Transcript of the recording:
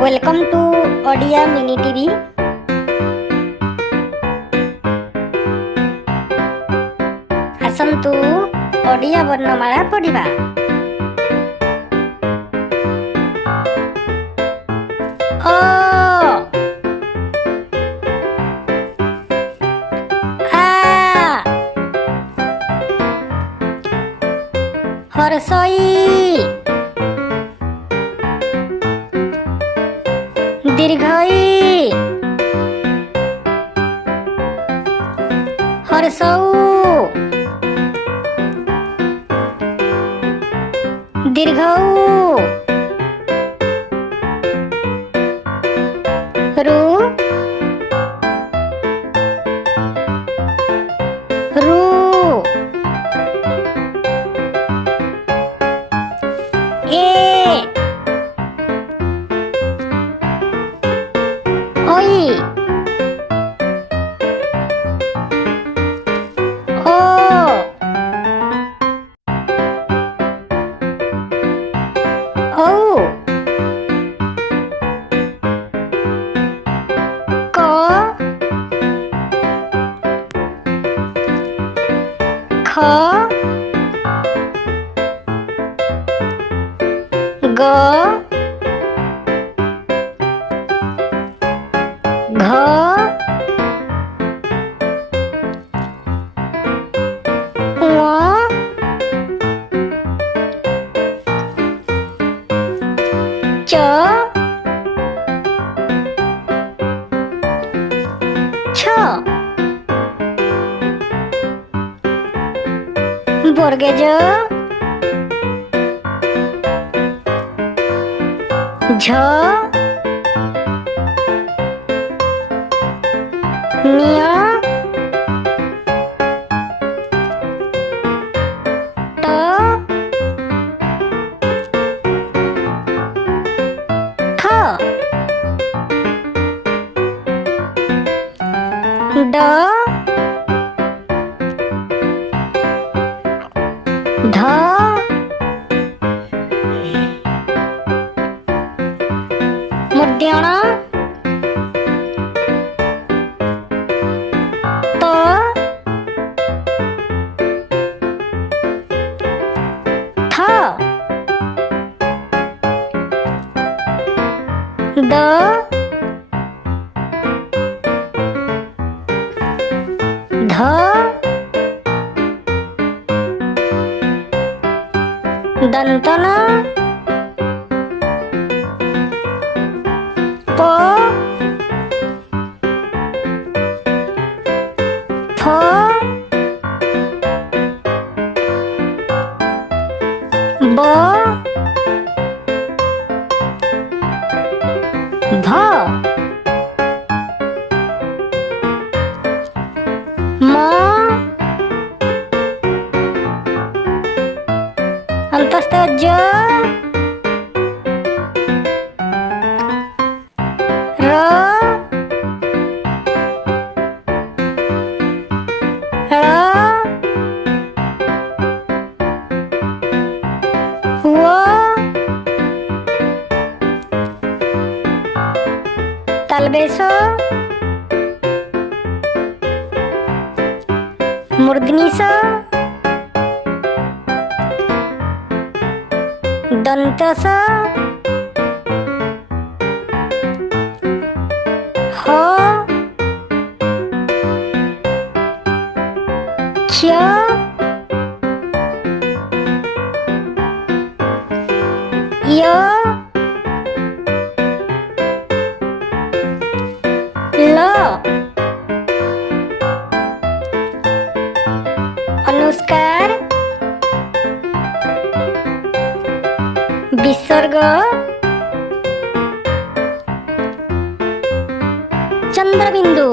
Welcome to Odia miniTV। आसंतु ओडिया वर्णमाला पढ़िबा। ओ आ हरसई दीर्घई हर्षौ दीर्घौ रु रु ए ओई ओ औ क ख ग घ ङ च छ वर्गेज झ निय ट ठ ड ध मूर्धन्य त थ द ध दंतन प फ ब भ म अंतस्थ ज र ळ व तालबेश मूर्धनिश दंतस ह क्ष य ल अनुस्कार विसर्ग चंद्रबिंदु।